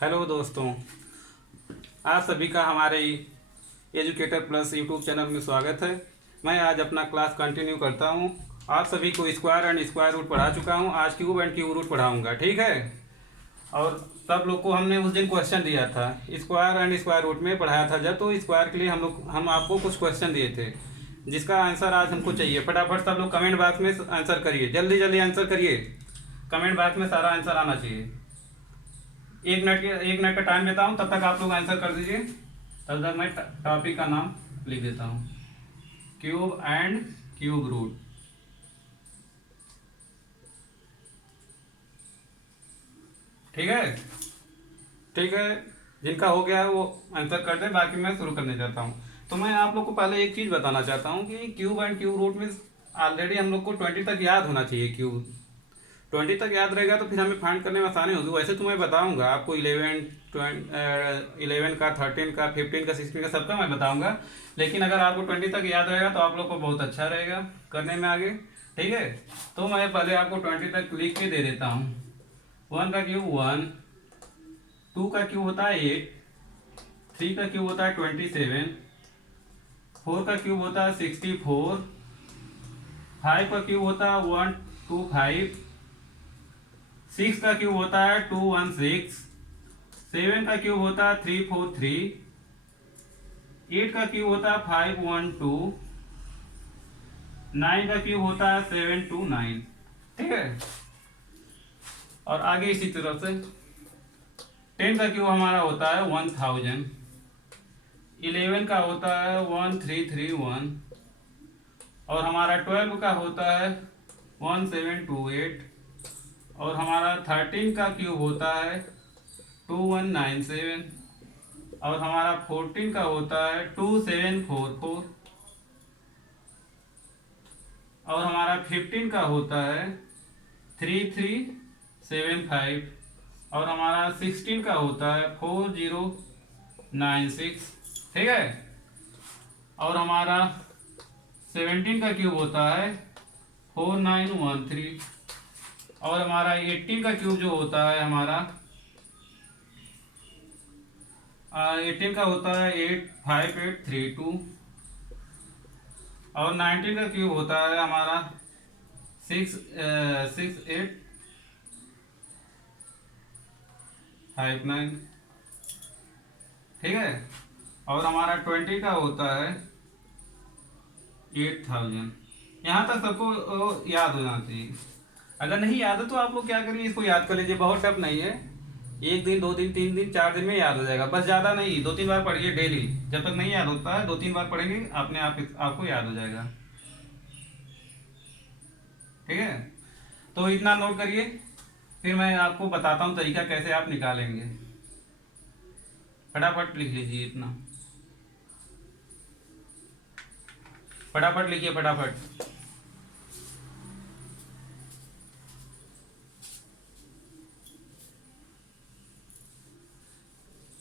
Hello दोस्तों, आप सभी का हमारे एजुकेटर प्लस यूट्यूब चैनल में स्वागत है। मैं आज अपना क्लास कंटिन्यू करता हूं। आप सभी को स्क्वायर एंड स्क्वायर रूट पढ़ा चुका हूं। आज क्यूब एंड क्यूब रूट पढ़ाऊंगा, ठीक है। और सब लोग को हमने उस दिन क्वेश्चन दिया था, स्क्वायर एंड स्क्वायर रूट में पढ़ाया था जब, तो स्क्वायर के लिए हम आपको कुछ क्वेश्चन दिए थे जिसका आंसर आज हमको चाहिए। फटाफट सब लोग कमेंट बॉक्स में आंसर करिए, जल्दी जल्दी आंसर करिए। कमेंट बॉक्स में सारा आंसर आना चाहिए। 1 मिनट का टाइम देता हूँ, तब तक आप लोग आंसर कर दीजिए। तब तक मैं टॉपिक का नाम लिख देता हूँ, क्यूब एंड क्यूब रूट। ठीक है, ठीक है। जिनका हो गया है वो आंसर कर दे, बाकी मैं शुरू करने जाता हूँ। तो मैं आप लोग को पहले एक चीज़ बताना चाहता हूँ कि क्यूब एंड क्यूब रूट में ऑलरेडी हम लोग को 20 तक याद होना चाहिए। क्यूब 20 तक याद रहेगा तो फिर हमें फाइंड करने में आसानी होगी। वैसे तो मैं बताऊंगा आपको 11 का, 13 का, 15 का, 16 का, सबका मैं बताऊंगा। लेकिन अगर आपको 20 तक याद रहेगा तो आप लोग को बहुत अच्छा रहेगा करने में आगे। ठीक है, तो मैं पहले आपको 20 तक लिख के दे देता हूँ। 1 का क्यूब 1, 2 का क्यूब होता है 8, 3 का क्यूब होता है 27, 4 का क्यूब होता है 64, 5 का क्यूब होता है 125, 6 का क्यूब होता है 216, 7 का क्यूब होता है 343, 8 का क्यूब होता है 512, 9 का क्यूब होता है 729। ठीक है, और आगे इसी तरफ से 10 का क्यूब हमारा होता है 1000, 11 का होता है 1331, और हमारा 12 का होता है 1728, और हमारा 13 का क्यूब होता है 2197, और हमारा 14 का होता है 2744, और हमारा 15 का होता है 3375, और हमारा 16 का होता है 4096। ठीक है, और हमारा 17 का क्यूब होता है 4913, और हमारा 18 का क्यूब जो होता है हमारा 18 का होता है 85832, और 19 का क्यूब होता है हमारा 6859। ठीक है, और हमारा 20 का होता है 8000। यहाँ तक सबको याद होना चाहिए। अगर नहीं याद है तो आप लोग क्या करिए, इसको याद कर लीजिए, बहुत टफ नहीं है। 1 दिन, 2 दिन, 3 दिन, 4 दिन में याद हो जाएगा। बस ज़्यादा नहीं, 2-3 बार पढ़िए डेली। जब तक नहीं याद होता है 2-3 बार पढ़ेंगे, अपने आप आपको याद हो जाएगा। ठीक है, तो इतना नोट करिए, फिर मैं आपको बताता हूँ तरीका कैसे आप निकालेंगे। फटाफट लिख लीजिए, इतना फटाफट लिखिए, फटाफट।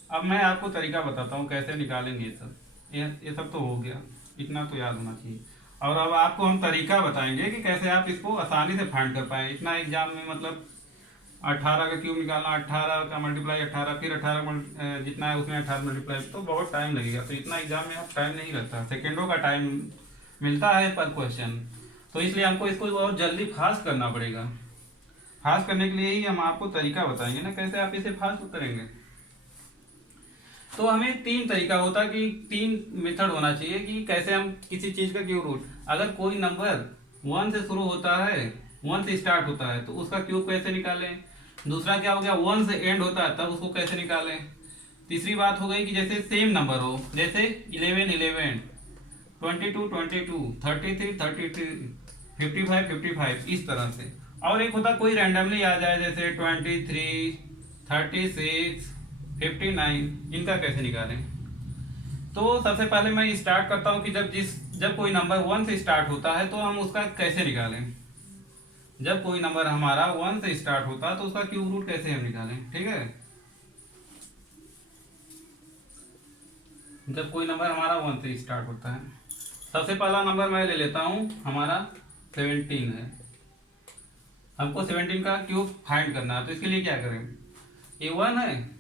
अब मैं आपको तरीका बताता हूँ कैसे निकालेंगे ये सब। ये सब तो हो गया, इतना तो याद होना चाहिए। और अब आपको हम तरीका बताएंगे कि कैसे आप इसको आसानी से फाइंड कर पाए। इतना एग्जाम में मतलब 18 का क्यूब निकालना, 18 का मल्टीप्लाई 18, फिर 18 जितना है उसमें 18 मल्टीप्लाई, तो बहुत टाइम लगेगा। तो इतना एग्जाम में आप टाइम नहीं लगता, सेकेंडों का टाइम मिलता है पर क्वेश्चन। तो इसलिए हमको इसको बहुत जल्दी फास्ट करना पड़ेगा। फास्ट करने के लिए ही हम आपको तरीका बताएंगे ना, कैसे आप इसे फास्ट करेंगे। तो हमें 3 तरीका होता है कि 3 मेथड होना चाहिए कि कैसे हम किसी चीज़ का क्यूब रूट। अगर कोई नंबर 1 से शुरू होता है, 1 से स्टार्ट होता है, तो उसका क्यूब कैसे निकालें। दूसरा क्या हो गया, 1 से एंड होता है, तब उसको कैसे निकालें। तीसरी बात हो गई कि जैसे सेम नंबर हो, जैसे 11 11, 22 22, 33 33, 55 55, इस तरह से। और एक होता कोई रैंडमली आ जाए, जैसे 23, 36, 59, इनका कैसे निकालें। तो सबसे पहले मैं स्टार्ट करता हूँ कि जब कोई नंबर 1 से स्टार्ट होता है तो हम उसका कैसे निकालें। जब कोई नंबर हमारा 1 से स्टार्ट होता है तो उसका क्यूब रूट कैसे हम निकालें। ठीक है, जब कोई नंबर हमारा 1 से स्टार्ट होता है, सबसे पहला नंबर मैं ले लेता हूँ, हमारा 17 है। हमको 17 का क्यूब फाइंड करना है, तो इसके लिए क्या करें, ये 1 है,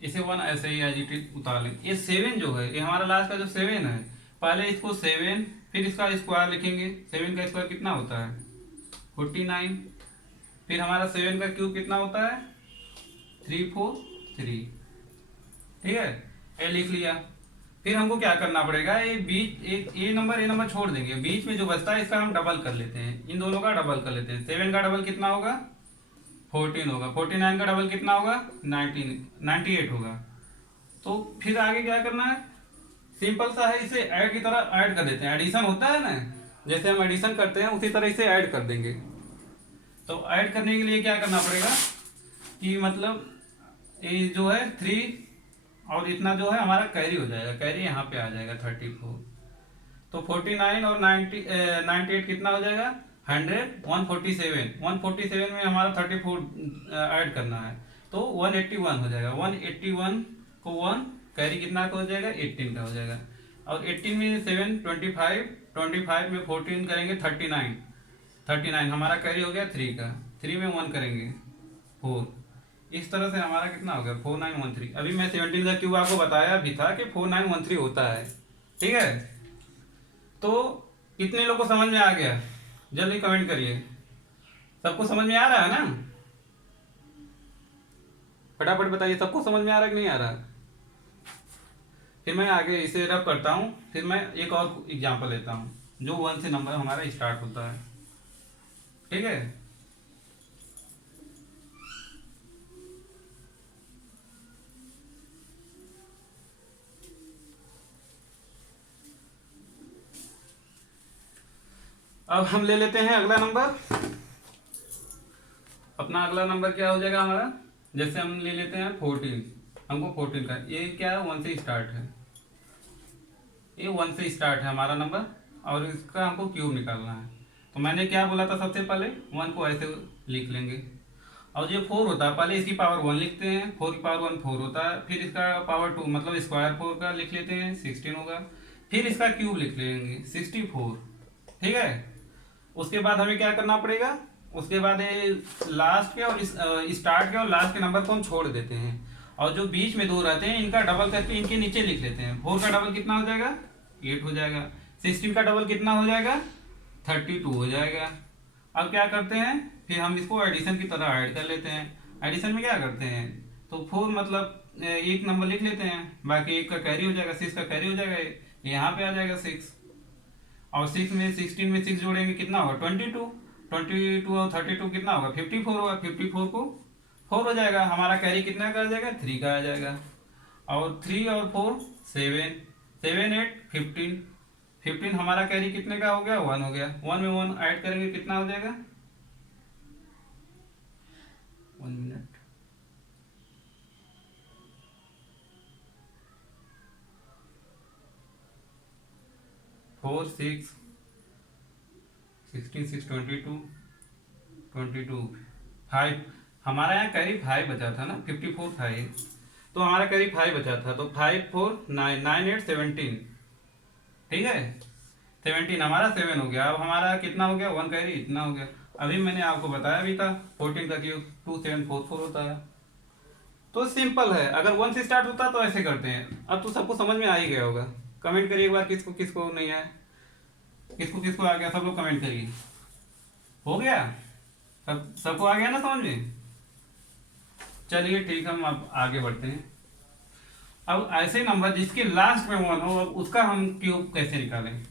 इसे 1 ऐसे ही एज इट इज उतार लें। ये 7 जो है, ये हमारा लास्ट का जो 7 है, पहले इसको 7, फिर इसका स्क्वायर लिखेंगे। 7 का स्क्वायर कितना होता है 49। फिर हमारा 7 का क्यूब कितना होता है 343। ठीक है, ये लिख लिया। फिर हमको क्या करना पड़ेगा, ये बीच एक ये नंबर छोड़ देंगे, बीच में जो बचता है इसका हम डबल कर लेते हैं, इन दोनों का डबल कर लेते हैं। 7 का डबल कितना होगा 14 होगा, 49 का डबल कितना होगा 98 होगा। तो फिर आगे क्या करना है, सिंपल सा है, इसे ऐड की तरह ऐड कर देते हैं। एडिशन होता है ना, जैसे हम एडिशन करते हैं उसी तरह इसे ऐड कर देंगे। तो ऐड करने के लिए क्या करना पड़ेगा कि मतलब ये जो है 3 और इतना जो है हमारा कैरी हो जाएगा, कैरी यहाँ पे आ जाएगा 34। तो 49 और 98 कितना हो जाएगा 100, 147 में हमारा 34 ऐड करना है, तो 181 हो जाएगा। 181 को 1 कैरी कितना का हो जाएगा 18 का हो जाएगा। और 18 में 7 25 में 14 करेंगे 39 हमारा कैरी हो गया 3 का। 3 में 1 करेंगे 4। इस तरह से हमारा कितना हो गया 4913। अभी मैं 17 का क्यूब आपको बताया भी था कि 4913 होता है। ठीक है, तो कितने लोग को समझ में आ गया, जल्दी कमेंट करिए। सबको समझ में आ रहा है ना, फटाफट बताइए सबको समझ में आ रहा है कि नहीं आ रहा। फिर मैं आगे इसे रब करता हूँ, फिर मैं एक और एग्जांपल लेता हूँ जो 1 से नंबर हमारा स्टार्ट होता है। ठीक है, अब हम ले लेते हैं अगला नंबर। अपना अगला नंबर क्या हो जाएगा हमारा, जैसे हम ले लेते हैं 14। हमको 14 का, ये क्या है 1 से स्टार्ट है, ये 1 से स्टार्ट है हमारा नंबर, और इसका हमको क्यूब निकालना है। तो मैंने क्या बोला था, सबसे पहले 1 को ऐसे लिख लेंगे, और जो 4 होता है पहले इसकी पावर 1 लिखते हैं, 4 की पावर 1 4 होता है, फिर इसका पावर 2 मतलब स्क्वायर 4 का लिख लेते हैं 16 होगा, फिर इसका क्यूब लिख लेंगे 64। ठीक है, उसके बाद हमें क्या करना पड़ेगा, उसके बाद लास्ट के और स्टार्ट के और लास्ट के नंबर को हम छोड़ देते हैं, और जो बीच में 2 रहते हैं इनका डबल करके इनके नीचे लिख लेते हैं। 4 का डबल कितना हो जाएगा 8 हो जाएगा, 16 का डबल कितना हो जाएगा 32 हो जाएगा। अब क्या करते हैं, फिर हम इसको एडिशन की तरह ऐड कर लेते हैं। एडिशन में क्या करते हैं, तो 4 मतलब एक नंबर लिख लेते हैं, बाकी एक का कैरी हो जाएगा, 6 का कैरी हो जाएगा, यहाँ पे आ जाएगा 6, और 6 में 16 में 6 जोड़ेंगे कितना होगा 22 और 32 कितना होगा 54 होगा। 54 को 4 हो जाएगा, हमारा कैरी कितना का आ जाएगा 3 का आ जाएगा, और 3 और 4 7 7 8 15 हमारा कैरी कितने का हो गया 1 हो गया। 1 में 1 ऐड करेंगे कितना हो जाएगा 1 मिनट 4 6 16 6 22 5 हमारा यहाँ करीब 5 बचा था ना, 54 5, तो हमारा करीब 5 बचा था, तो 5 4 9 9 8 17। ठीक है, 17 हमारा 7 हो गया। अब हमारा कितना हो गया 1 कैरी इतना हो गया। अभी मैंने आपको बताया भी था 14 का क्यूब 2744 होता है। तो सिंपल है, अगर 1 से स्टार्ट होता तो ऐसे करते हैं। अब तो सबको समझ में आ ही गया होगा, कमेंट करिए एक बार किसको किसको नहीं आया, किसको किसको आ गया, सब लोग कमेंट करिए। हो गया, सबको आ गया ना समझ में। चलिए ठीक है, हम अब आगे बढ़ते हैं। अब ऐसे नंबर जिसके लास्ट में 1 हो, अब उसका हम क्यूब कैसे निकालें,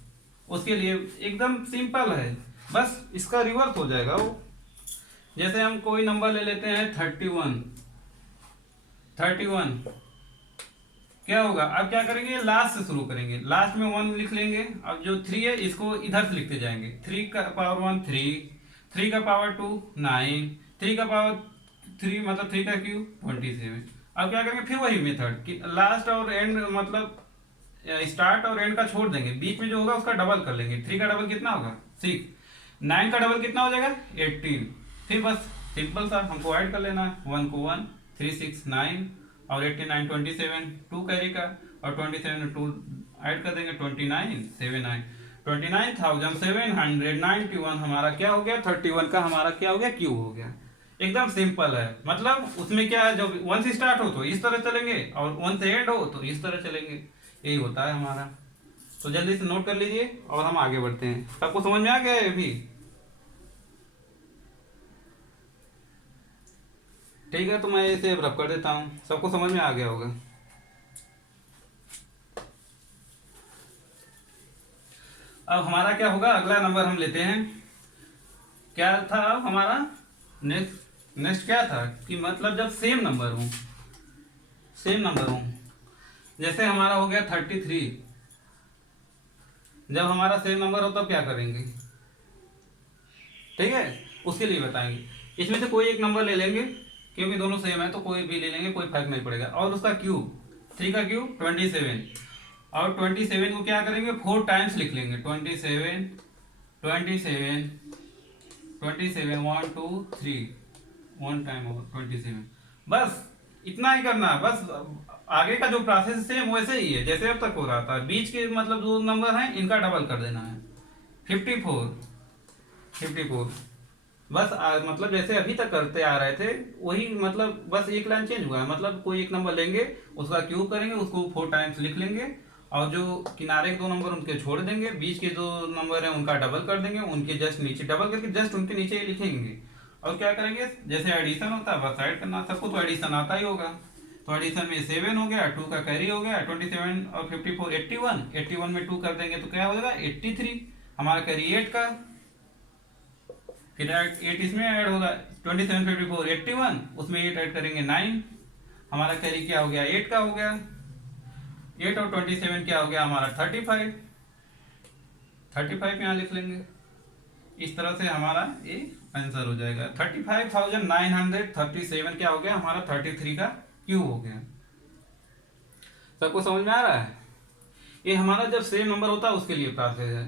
उसके लिए एकदम सिंपल है, बस इसका रिवर्स हो जाएगा वो। जैसे हम कोई नंबर ले लेते हैं 31 क्या होगा, अब क्या करेंगे लास्ट से शुरू करेंगे, लास्ट में 1 लिख लेंगे। अब जो 3 है इसको इधर से लिखते जाएंगे, 3 का पावर 1 3 का पावर 2 9, 3 का पावर 3 मतलब 3 का क्यूब 27। अब क्या करेंगे फिर वही मेथड कि लास्ट और एंड मतलब स्टार्ट और एंड का छोड़ देंगे, बीच में जो होगा उसका डबल कर लेंगे। 3 का डबल कितना होगा 6, 9 का डबल कितना हो जाएगा 18। फिर बस सिंपल सा हमको ऐड कर लेना है, 1 को 1 3 6 9 और 89 27 2 कैरी का, और 27 में 2 ऐड कर देंगे 29 7 9 29,791 हमारा क्या हो गया 31 का हमारा क्या हो गया क्यूब हो गया। एकदम सिंपल है। मतलब उसमें क्या है, जब 1 से स्टार्ट हो तो इस तरह चलेंगे और 1 से एंड हो तो इस तरह चलेंगे। यही होता है हमारा। तो जल्दी से नोट कर लीजिए और हम आगे बढ़ते हैं। सबको समझ में आ गया है अभी? ठीक है, तो मैं इसे रब कर देता हूँ, सबको समझ में आ गया होगा। अब हमारा क्या होगा, अगला नंबर हम लेते हैं। क्या था अब हमारा नेक्स्ट नेक्स्ट क्या था कि मतलब जब सेम नंबर हो, सेम नंबर हो, जैसे हमारा हो गया 33। जब हमारा सेम नंबर हो तब क्या करेंगे, ठीक है, उसके लिए बताएंगे। इसमें से कोई एक नंबर ले लेंगे, क्योंकि दोनों सेम है तो कोई भी ले लेंगे, कोई फर्क नहीं पड़ेगा। और उसका क्यूब, 3 का क्यूब 27। और 27 को क्या करेंगे, 4 टाइम्स लिख लेंगे। 27 27 27 1 2 3, 1 टाइम और 27। बस इतना ही करना है। बस आगे का जो प्रोसेस सेम वैसे ही है जैसे अब तक हो रहा था। बीच के मतलब जो नंबर हैं इनका डबल कर देना है। 54 54। बस मतलब जैसे अभी तक करते आ रहे थे वही, मतलब बस एक लाइन चेंज हुआ है। मतलब कोई एक नंबर लेंगे, उसका क्यूब करेंगे, उसको 4 टाइम्स लिख लेंगे, और जो किनारे के 2 नंबर उनके छोड़ देंगे, बीच के 2 नंबर हैं उनका डबल कर देंगे, उनके जस्ट नीचे डबल करके जस्ट उनके नीचे ही लिखेंगे। और क्या करेंगे, जैसे एडिशन होता है बस ऐड करना। सबको तो एडिशन आता ही होगा। तो एडिशन में 7 हो गया, 2 का कैरी हो गया, 27 और 54 81। 81 में 2 कर देंगे तो क्या हो जाएगा 83। हमारा कैरी 8 का, फिर 8 इसमें ऐड होगा। 27 54 81, उसमें 8 ऐड करेंगे 9। हमारा कैरी क्या हो गया 8 का हो गया। 8 और 27 क्या हो गया हमारा 35। 35 यहाँ लिख लेंगे। इस तरह से हमारा ये आंसर हो जाएगा। 35,937 क्या हो गया हमारा 33 का क्यूब हो गया। सबको समझ में आ रहा है? ये हमारा जब सेम नंबर होता है उसके लिए प्रोसेस है।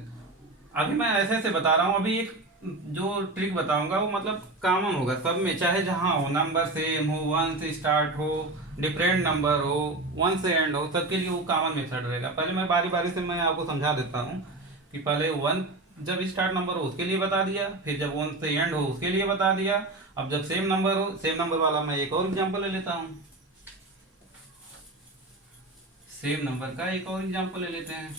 अभी मैं ऐसे ऐसे बता रहा हूँ। अभी एक जो ट्रिक बताऊंगा वो मतलब कॉमन होगा सब में, चाहे जहाँ हो, नंबर सेम हो, 1 से स्टार्ट हो, डिफरेंट नंबर हो, 1 से एंड हो, सबके लिए वो कॉमन मेथड रहेगा। पहले मैं बारी बारी से मैं आपको समझा देता हूँ कि पहले 1 जब स्टार्ट नंबर हो उसके लिए बता दिया, फिर जब 1 से एंड हो उसके लिए बता दिया। अब जब सेम नंबर हो, सेम नंबर वाला मैं एक और एग्जाम्पल ले लेता हूँ। सेम नंबर का एक और एग्जाम्पल ले लेते हैं।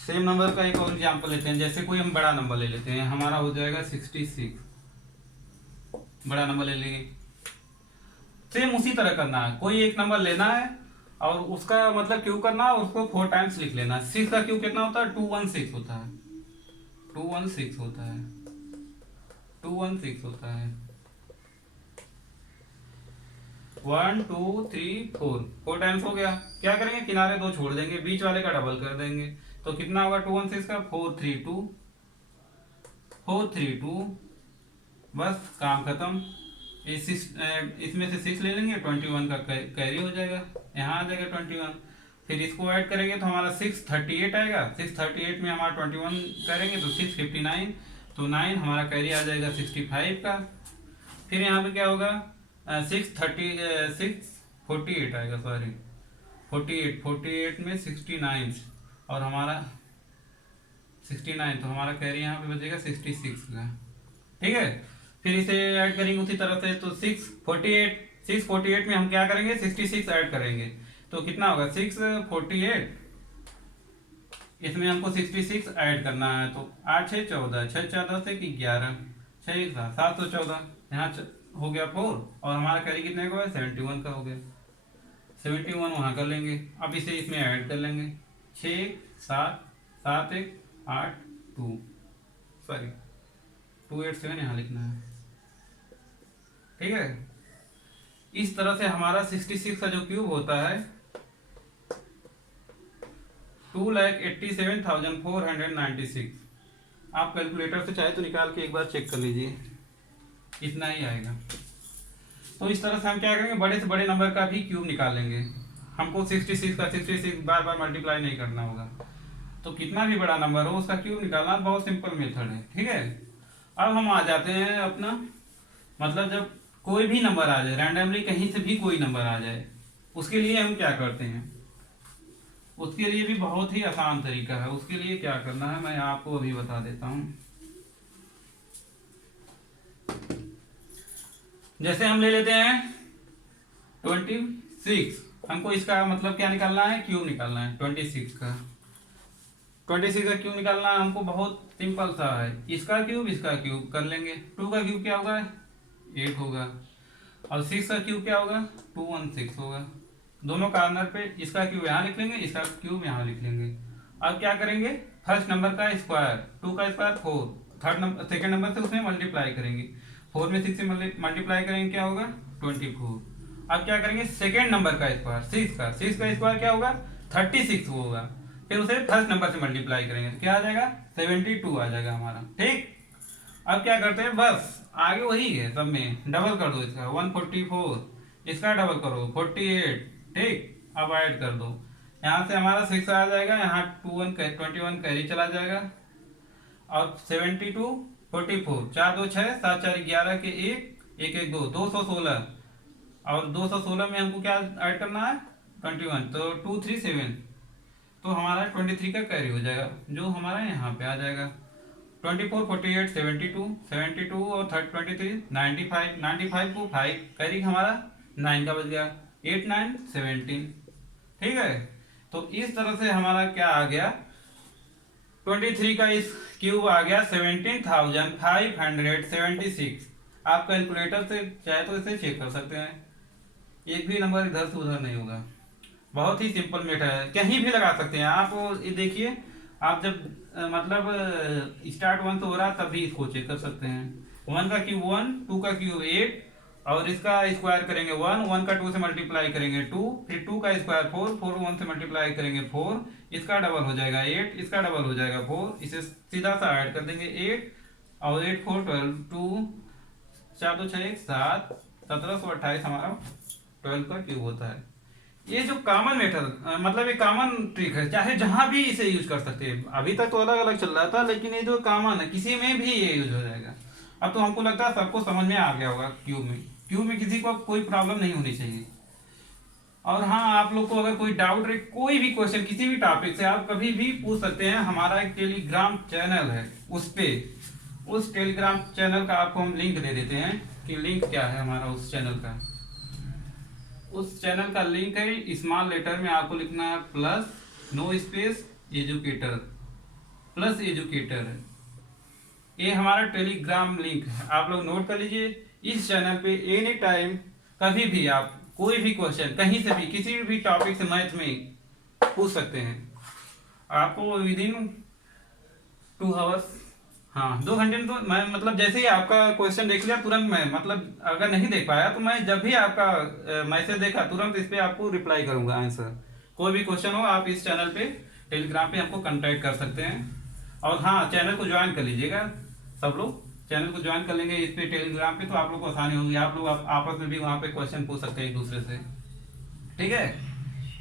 सेम नंबर का एक और एग्जाम्पल लेते हैं। जैसे कोई हम बड़ा नंबर ले लेते हैं, हमारा हो जाएगा 66। बड़ा नंबर ले लेंगे। सेम उसी तरह करना है, कोई एक नंबर लेना है और उसका मतलब क्यू करना है और उसको 4 टाइम्स लिख लेना है। 6 का क्यू कितना होता है 216 होता है। 216 होता है। 216 होता है। 1 2 3 4, 4 टाइम्स हो गया। क्या करेंगे, किनारे 2 छोड़ देंगे, बीच वाले का डबल कर देंगे। तो कितना होगा 216 का 432। 432। बस काम खत्म। इसमें से 6 ले लेंगे, 21 का कैरी हो जाएगा, यहाँ आ जाएगा 21। फिर इसको ऐड करेंगे तो हमारा 638 आएगा। 638 में हमारा 21 करेंगे तो 659, तो 9 हमारा कैरी आ जाएगा 65 का। फिर यहाँ पे क्या होगा 648 आएगा, सॉरी 48 में 69 और हमारा 69, तो हमारा कैरी यहाँ पे बचेगा 66 का। ठीक है, फिर इसे ऐड करेंगे उसी तरह से। तो 648 में हम क्या करेंगे 66 ऐड करेंगे तो कितना होगा 648। इसमें हमको 66 ऐड करना है तो 8 6 14, 6 14 से 11, 6 714, यहाँ हो गया 4 और हमारा कैरी कितने का है 71 का हो गया। 71 वहाँ कर लेंगे। अब इसे इसमें ऐड कर लेंगे 6 7 7 1 8 2, सॉरी 287 यहाँ लिखना है। ठीक है, इस तरह से हमारा 66 का जो क्यूब होता है 2,87,496। आप कैलकुलेटर से चाहे तो निकाल के एक बार चेक कर लीजिए, इतना ही आएगा। तो इस तरह से हम क्या करेंगे, बड़े से बड़े नंबर का भी क्यूब निकालेंगे। हमको 66 का 66 बार बार मल्टीप्लाई नहीं करना होगा। तो कितना भी बड़ा नंबर हो उसका क्यूब निकालना बहुत सिंपल मेथड है। ठीक है, अब हम आ जाते हैं अपना, मतलब जब कोई भी नंबर आ जाए, रैंडमली कहीं से भी कोई नंबर आ जाए, उसके लिए हम क्या करते हैं। उसके लिए भी बहुत ही आसान तरीका है। उसके लिए क्या करना है मैं आपको अभी बता देता हूँ। जैसे हम ले लेते हैं 26, हमको इसका मतलब क्या निकालना है, क्यूब निकालना है 26 का। 26 का क्यूब निकालना है हमको, बहुत सिंपल सा है। इसका क्यूब कर लेंगे। 2 का क्यूब क्या होगा, 8 होगा। और 6 का क्यूब क्या होगा, 216 होगा। दोनों कॉर्नर पे इसका क्यूब यहाँ लिख लेंगे, इसका क्यूब यहाँ लिख लेंगे। अब क्या करेंगे, फर्स्ट नंबर का स्क्वायर, 2 का स्क्वायर 4, सेकंड नंबर से उसमें मल्टीप्लाई करेंगे। 4 में 6 से मल्टीप्लाई करेंगे, क्या होगा 24। अब क्या करेंगे, सेकंड नंबर का स्क्वायर 6 का स्क्वायर क्या होगा 36 होगा। फिर उसे फर्स्ट नंबर से मल्टीप्लाई करेंगे तो क्या आ जाएगा 72 आ जाएगा हमारा। ठीक, अब क्या करते हैं, बस आगे वही है, सब में डबल कर दो। इसका 144, इसका डबल करो 48। ठीक, अब ऐड कर दो, यहाँ से हमारा 6 आ जाएगा, यहाँ 21 कैरी चला जाएगा। और 72 44, 4 2 6 7 4 11 के 1 1 1 2 216। और 216 में हमको क्या ऐड करना है 21, तो 2 3 7, तो हमारा 23 का कैरी हो जाएगा, जो हमारा यहाँ पे आ जाएगा। 24 48 72 और 23 95, 95 को 5 कैरी हमारा 9 का बच गया, 8 9 17। ठीक है, तो इस तरह से हमारा क्या आ गया, 23 का इस क्यूब आ गया 17,576। आप कैलकुलेटर से चाहे तो इसे चेक कर सकते हैं, एक भी नंबर इधर से उधर नहीं होगा। बहुत ही सिंपल मेथड है, कहीं भी लगा सकते हैं आप। ये देखिए, आप जब मतलब स्टार्ट 1 से हो रहा तभी इसको चेक कर सकते हैं। 1 का क्यूब 1, 2 का क्यूब 8, और इसका स्क्वायर करेंगे 1 का 2 से मल्टीप्लाई करेंगे 2, फिर 2 का स्क्वायर 4 1 से मल्टीप्लाई करेंगे 4, इसका डबल हो जाएगा 8, इसका डबल हो जाएगा 4, इसे सीधा सा ऐड कर देंगे 8 और 8 4 12, 2 4 2 6 1 7, 1728 हमारा 12 का क्यूब होता है। ये जो कॉमन मेथड मतलब ये कॉमन ट्रिक है, चाहे जहां भी इसे यूज कर सकते हैं। अभी तक तो अलग अलग चल रहा था, लेकिन ये जो कॉमन है किसी में भी ये यूज हो जाएगा। अब तो हमको लगता है सबको समझ में आ गया होगा। क्यूब में किसी को कोई प्रॉब्लम नहीं होनी चाहिए। और हाँ, आप लोग को अगर कोई डाउट रहे, कोई भी क्वेश्चन किसी भी टॉपिक से आप कभी भी पूछ सकते हैं। हमारा एक टेलीग्राम चैनल है, उस टेलीग्राम चैनल का आपको हम लिंक दे देते हैं कि लिंक क्या है हमारा उस चैनल का। उस चैनल का लिंक है, स्मॉल लेटर में आपको लिखना है plus no space educator, plus educator है। ये हमारा टेलीग्राम लिंक है, आप लोग नोट कर लीजिए। इस चैनल पे एनी टाइम कभी भी आप कोई भी क्वेश्चन कहीं से भी किसी भी टॉपिक से मैथ में पूछ सकते हैं। आपको विद इन 2 आवर्स, हाँ 2 घंटे में, तो मैं मतलब जैसे ही आपका क्वेश्चन देख लिया तुरंत मैं मतलब अगर नहीं देख पाया तो मैं जब भी आपका मैसेज देखा तुरंत इस पे आपको रिप्लाई करूंगा आंसर। कोई भी क्वेश्चन हो आप इस चैनल पे टेलीग्राम पे हमको कांटेक्ट कर सकते हैं। और हाँ, चैनल को ज्वाइन कर लीजिएगा, सब लोग चैनल को ज्वाइन कर लेंगे इस पे टेलीग्राम पे, तो आप लोग को आसानी होगी। आप लोग आपस में भी वहाँ पे क्वेश्चन पूछ सकते हैं एक दूसरे से। ठीक है,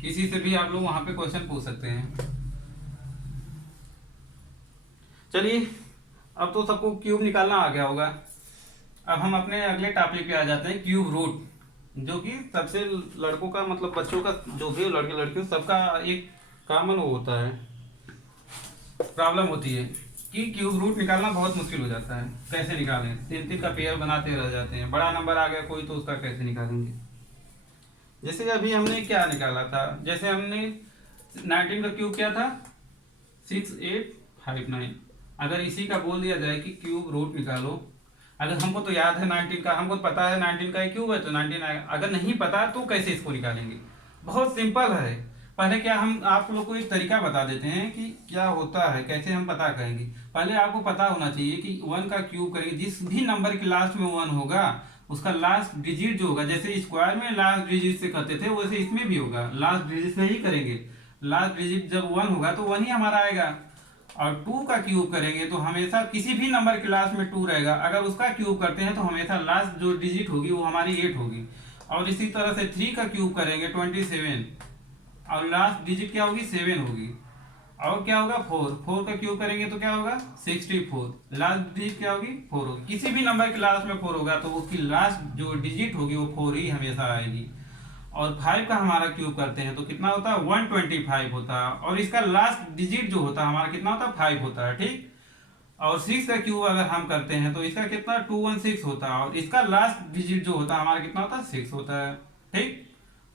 किसी से भी आप लोग वहाँ पे क्वेश्चन पूछ सकते हैं। चलिए, अब तो सबको क्यूब निकालना आ गया होगा। अब हम अपने अगले टॉपिक पे आ जाते हैं, क्यूब रूट, जो कि सबसे लड़कों का मतलब बच्चों का जो भी लड़के लड़कियों सबका एक कॉमन वो होता है, प्रॉब्लम होती है कि क्यूब रूट निकालना बहुत मुश्किल हो जाता है। कैसे निकालें, 3 का पेयर बनाते रह जाते हैं। बड़ा नंबर आ गया कोई तो उसका कैसे निकालेंगे। जैसे अभी हमने क्या निकाला था, जैसे हमने 19 का क्यूब क्या था 6859। अगर इसी का बोल दिया जाए कि क्यूब रूट निकालो, अगर हमको तो याद है 19 का, हमको पता है 19 का क्यूब है तो 19 आएगा। अगर नहीं पता तो कैसे इसको निकालेंगे, बहुत सिंपल है। पहले क्या हम आप लोग को एक तरीका बता देते हैं कि क्या होता है, कैसे हम पता करेंगे। पहले आपको पता होना चाहिए कि 1 का क्यूब करेंगे, जिस भी नंबर के लास्ट में 1 होगा उसका लास्ट डिजिट जो होगा, जैसे स्क्वायर में लास्ट डिजिट से करते थे वैसे इसमें भी होगा, लास्ट डिजिट से ही करेंगे। लास्ट डिजिट जब 1 होगा तो 1 ही हमारा आएगा। और 2 का क्यूब करेंगे तो हमेशा किसी भी नंबर के लास्ट में 2 रहेगा, अगर उसका क्यूब करते हैं तो हमेशा लास्ट जो डिजिट होगी वो हमारी 8 होगी। और इसी तरह से 3 का क्यूब करेंगे 27, और लास्ट डिजिट क्या होगी 7 होगी। और क्या होगा 4 का क्यूब करेंगे तो क्या होगा 64, लास्ट डिजिट क्या होगी 4 होगी। किसी भी नंबर के लास्ट में 4 होगा तो उसकी लास्ट जो डिजिट होगी वो 4 ही हमेशा आएगी। और 5 का हमारा क्यूब करते हैं तो कितना होता है 125 होता है, और इसका लास्ट डिजिट जो होता है हमारा कितना होता है 5 होता है, ठीक। और 6 का क्यूब अगर हम करते हैं तो इसका कितना 216 होता है, और इसका लास्ट डिजिट जो होता है हमारा कितना होता है 6 होता है, ठीक।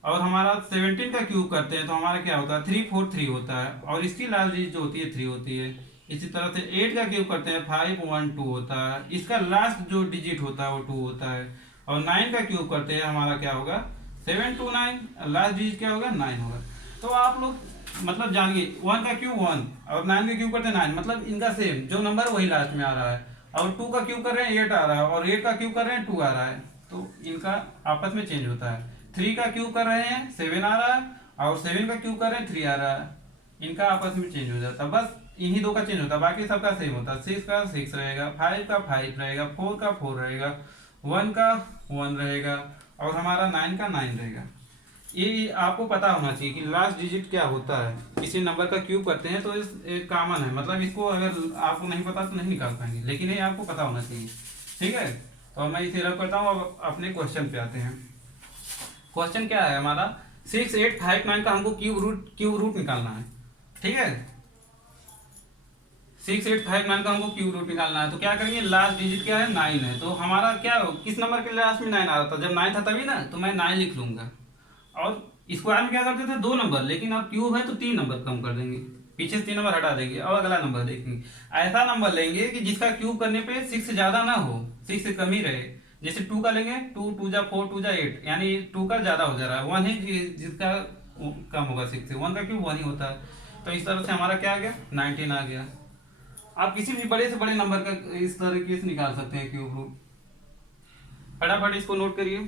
और हमारा 17 का क्यूब करते हैं तो हमारा क्या होता है 343 होता है, और इसकी लास्ट डिजिट जो होती है 3 होती है। इसी तरह से 8 का क्यूब करते हैं 512 होता है, इसका लास्ट जो डिजिट होता है वो 2 होता है। और 9 का क्यूब करते हैं हमारा क्या होगा 729, लास्ट डिजिट क्या होगा 9 होगा। तो आप लोग मतलब जानिए 1 का क्यूब 1 और 9 का क्यूब करते हैं 9, मतलब इनका सेम जो नंबर वही लास्ट में आ रहा है। और 2 का क्यूब कर रहे हैं 8 आ रहा है, और 8 का क्यूब कर रहे हैं 2 आ रहा है, तो इनका आपस में चेंज होता है। 3 का क्यूब कर रहे हैं 7 आ रहा है, और 7 का क्यूब कर रहे हैं 3 आ रहा है, इनका आपस में चेंज हो जाता है। बस इन्हीं दो का चेंज होता है, बाकी सबका सेम होता है। 6 का 6 रहेगा, 5 का 5 रहेगा, 4 का 4 रहेगा, 1 का 1 रहेगा, और हमारा 9 का 9 रहेगा। ये आपको पता होना चाहिए कि लास्ट डिजिट क्या होता है। किसी नंबर का क्यूब करते हैं तो इस कॉमन है, मतलब इसको अगर आपको नहीं पता तो नहीं निकाल पाएंगे, लेकिन ये आपको पता होना चाहिए, ठीक है। तो मैं इसे रब करता हूँ। अब अपने क्वेश्चन पे आते हैं। क्वेश्चन क्या है हमारा 6 8 5 9 का हमको क्यूब रूट निकालना है, ठीक है। 6 8 5 9 का हमको क्यूब रूट निकालना है, तो क्या करेंगे लास्ट डिजिट क्या है 9 है, तो हमारा क्या हो किस नंबर के लास्ट में 9 आ रहा था, जब 9 था तभी ना, तो मैं 9 लिख लूंगा। और स्क्वायर में क्या करते थे 2 नंबर, लेकिन अब क्यूब है तो 3 नंबर कम कर देंगे, पीछे से 3 नंबर हटा देंगे, अब अगला नंबर देखेंगे। ऐसा नंबर लेंगे कि जिसका क्यूब करने पे 6 से ज्यादा ना हो, 6 से कम ही रहे। जैसे 2 का लेंगे 2 2 जा 4 2 जा 8, यानी 2 का ज्यादा हो जा रहा है, 1 ही जिसका कम होगा 6 से, 1 का क्यूब 1 ही होता है। तो इस तरह से हमारा क्या आ गया 19 आ गया। आप किसी भी बड़े से बड़े नंबर का इस तरीके से निकाल सकते हैं क्यूब रूट। फटाफट इसको नोट करिए।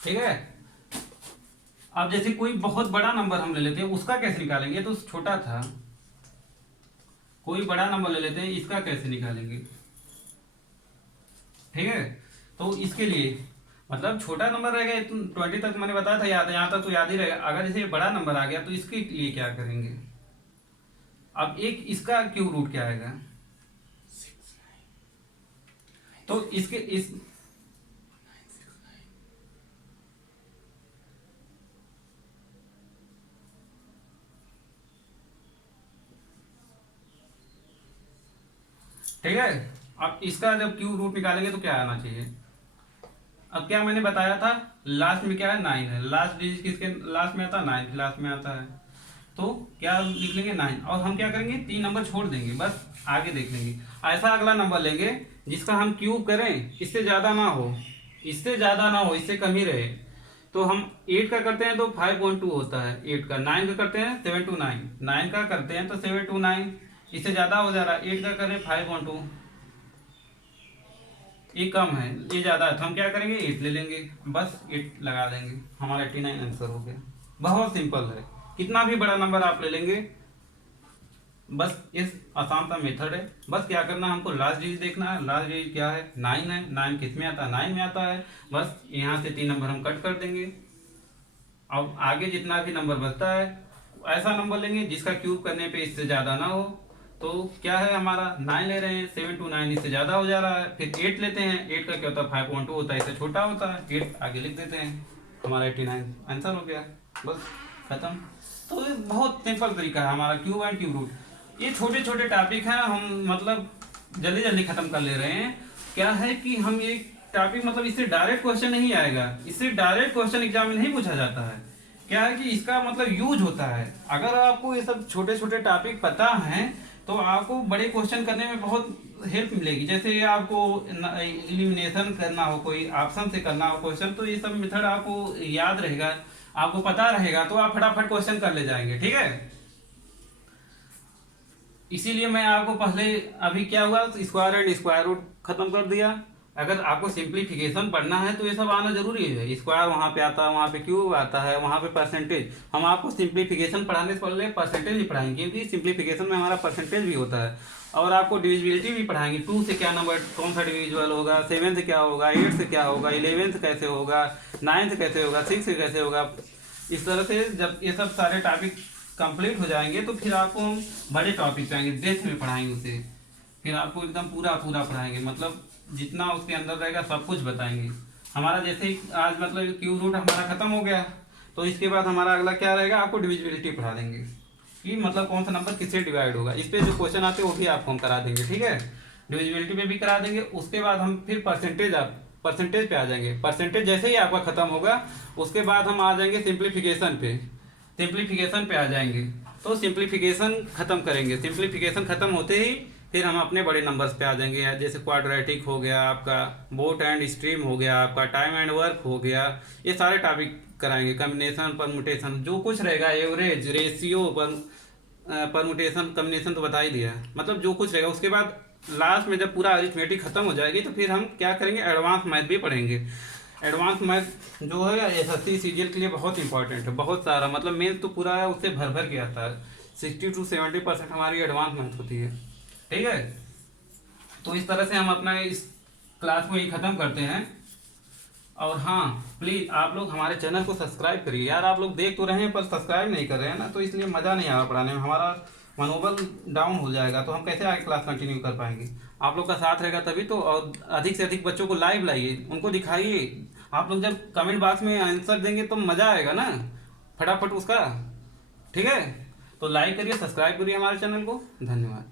ठीक है। अब जैसे कोई बहुत बड़ा नंबर हम ले लेते हैं, उसका कैसे निकालेंगे, तो छोटा था। कोई बड़ा नंबर ले लेते हैं, इसका कैसे निकालेंगे, ठीक है। तो इसके लिए मतलब छोटा नंबर रहेगा 20 तक मैंने बताया था, याद है, यहाँ तक तो याद ही रहेगा। अगर जैसे बड़ा नंबर आ गया तो इसके लिए क्या करेंगे। अब एक इसका क्यूब रूट क्या आएगा, तो इसके इस ठीक है। अब इसका जब क्यूब रूट निकालेंगे तो क्या आना चाहिए। अब क्या मैंने बताया था लास्ट में क्या है 9 है, लास्ट डिजिट किसके लास्ट में आता है 9 लास्ट में आता है, तो क्या लिख लेंगे 9, और हम क्या करेंगे 3 नंबर छोड़ देंगे, बस आगे देख लेंगे। ऐसा अगला नंबर लेंगे जिसका हम क्यूब करें इससे ज़्यादा ना हो, इससे ज़्यादा ना हो, इससे कम ही रहे। तो हम 8 का करते हैं तो 512 होता है 8 का, 9 का करते हैं 729, 9 का करते हैं तो 729, इससे ज़्यादा हो जा रहा है। 8 का करें 512, ये कम है ये ज़्यादा है, तो हम क्या करेंगे 8 ले लेंगे, बस 8 लगा देंगे, हमारा 89 आंसर हो गया। बहुत सिंपल है, कितना भी बड़ा नंबर आप ले लेंगे, बस इस आसान सा मेथड है। बस क्या करना है हमको लास्ट डिजिट देखना है, लास्ट डिजिट क्या है 9 है, 9 किस में आता है 9 में आता है, बस यहाँ से 3 नंबर हम कट कर देंगे। अब आगे जितना भी नंबर बचता है ऐसा नंबर लेंगे जिसका क्यूब करने पे इससे ज़्यादा ना हो, तो क्या है हमारा 9 ले रहे हैं, 729 इससे ज़्यादा हो जा रहा है, फिर 8 लेते हैं, 8 का क्या होता है 512 होता है, इससे छोटा होता है, 8 आगे लिख देते हैं, हमारा 89 आंसर हो गया, बस खत्म। तो ये बहुत सिंपल तरीका है हमारा क्यूब एंड क्यूब रूट। ये छोटे छोटे टॉपिक हैं, हम मतलब जल्दी जल्दी खत्म कर ले रहे हैं। क्या है कि हम ये टॉपिक मतलब इससे डायरेक्ट क्वेश्चन नहीं आएगा, इससे डायरेक्ट क्वेश्चन एग्जाम में नहीं पूछा जाता है। क्या है कि इसका मतलब यूज होता है। अगर आपको ये सब छोटे छोटे टॉपिक पता हैं तो आपको बड़े क्वेश्चन करने में बहुत हेल्प मिलेगी। जैसे आपको एलिमिनेशन करना हो, कोई ऑप्शन से करना हो क्वेश्चन, तो ये सब मेथड आपको याद रहेगा, आपको पता रहेगा, तो आप फटाफट क्वेश्चन कर ले जाएंगे। ठीक है, इसीलिए मैं आपको पहले अभी क्या हुआ, स्क्वायर एंड स्क्वायर रूट खत्म कर दिया। अगर आपको सिंप्लीफिकेशन पढ़ना है तो ये सब आना जरूरी है। स्क्वायर वहाँ पे आता है, वहाँ पे क्यूब आता है, वहाँ पे परसेंटेज। हम आपको सिंप्लीफिकेशन पढ़ाने से पहले परसेंटेज भी पढ़ाएंगे, क्योंकि सिंप्लीफिकेशन में हमारा परसेंटेज भी होता है। और आपको डिविजिबिलिटी भी पढ़ाएंगे, 2 से क्या नंबर कौन सा डिविजिबल होगा, 7 से क्या होगा, 8 से क्या होगा, 11 से कैसे होगा, 9 से कैसे होगा, 6 से कैसे होगा। इस तरह से जब ये सब सारे टॉपिक कंप्लीट हो जाएंगे तो फिर आपको हम बड़े टॉपिक पे आएंगे, डेप्थ में पढ़ाएंगे उसे। फिर आपको एकदम पूरा पूरा पढ़ाएंगे, मतलब जितना उसके अंदर रहेगा सब कुछ बताएंगे। हमारा जैसे ही आज मतलब क्यूब रूट हमारा खत्म हो गया, तो इसके बाद हमारा अगला क्या रहेगा, आपको डिविजिबिलिटी पढ़ा देंगे कि मतलब कौन सा नंबर किससे डिवाइड होगा। इस पे जो क्वेश्चन आते हैं वो भी आपको हम करा देंगे। ठीक है, डिविजिबिलिटी में भी करा देंगे। उसके बाद हम फिर परसेंटेज पे आ जाएंगे। परसेंटेज जैसे ही आपका खत्म होगा, उसके बाद हम आ जाएंगे सिंप्लीफिकेशन पे। सिंप्लीफिकेशन पे आ जाएंगे तो सिंप्लीफिकेशन खत्म करेंगे। सिंप्लीफिकेशन खत्म होते ही फिर हम अपने बड़े नंबर्स पे आ जाएंगे, जैसे क्वाड्रेटिक हो गया आपका, बोट एंड स्ट्रीम हो गया आपका, टाइम एंड वर्क हो गया। ये सारे टॉपिक कराएंगे, कम्बिनेशन, परमुटेशन, जो कुछ रहेगा, एवरेज, रेशियो, परमुटेशन, कम्बिनेशन तो बता ही दिया, मतलब जो कुछ रहेगा। उसके बाद लास्ट में जब पूरा अरिथमेटिक खत्म हो जाएगी तो फिर हम क्या करेंगे, एडवांस मैथ भी पढ़ेंगे। एडवांस मैथ जो है एसएससी सीजीएल के लिए बहुत इंपॉर्टेंट है, बहुत सारा, मतलब मेन तो पूरा है, उससे भर भर के आता है। 60 to 70% हमारी एडवांस मैथ होती है। ठीक है, तो इस तरह से हम अपना इस क्लास को ही ख़त्म करते हैं। और हाँ, प्लीज़ आप लोग हमारे चैनल को सब्सक्राइब करिए यार। आप लोग देख तो रहे हैं पर सब्सक्राइब नहीं कर रहे हैं ना, तो इसलिए मज़ा नहीं आ रहा पढ़ाने में, हमारा मनोबल डाउन हो जाएगा, तो हम कैसे आगे क्लास कंटिन्यू कर पाएंगे। आप लोग का साथ रहेगा तभी तो। और अधिक से अधिक बच्चों को लाइव लाइए, उनको दिखाइए। आप लोग जब कमेंट बॉक्स में आंसर देंगे तो मज़ा आएगा ना फटाफट उसका। ठीक है, तो लाइक करिए, सब्सक्राइब करिए हमारे चैनल को। धन्यवाद।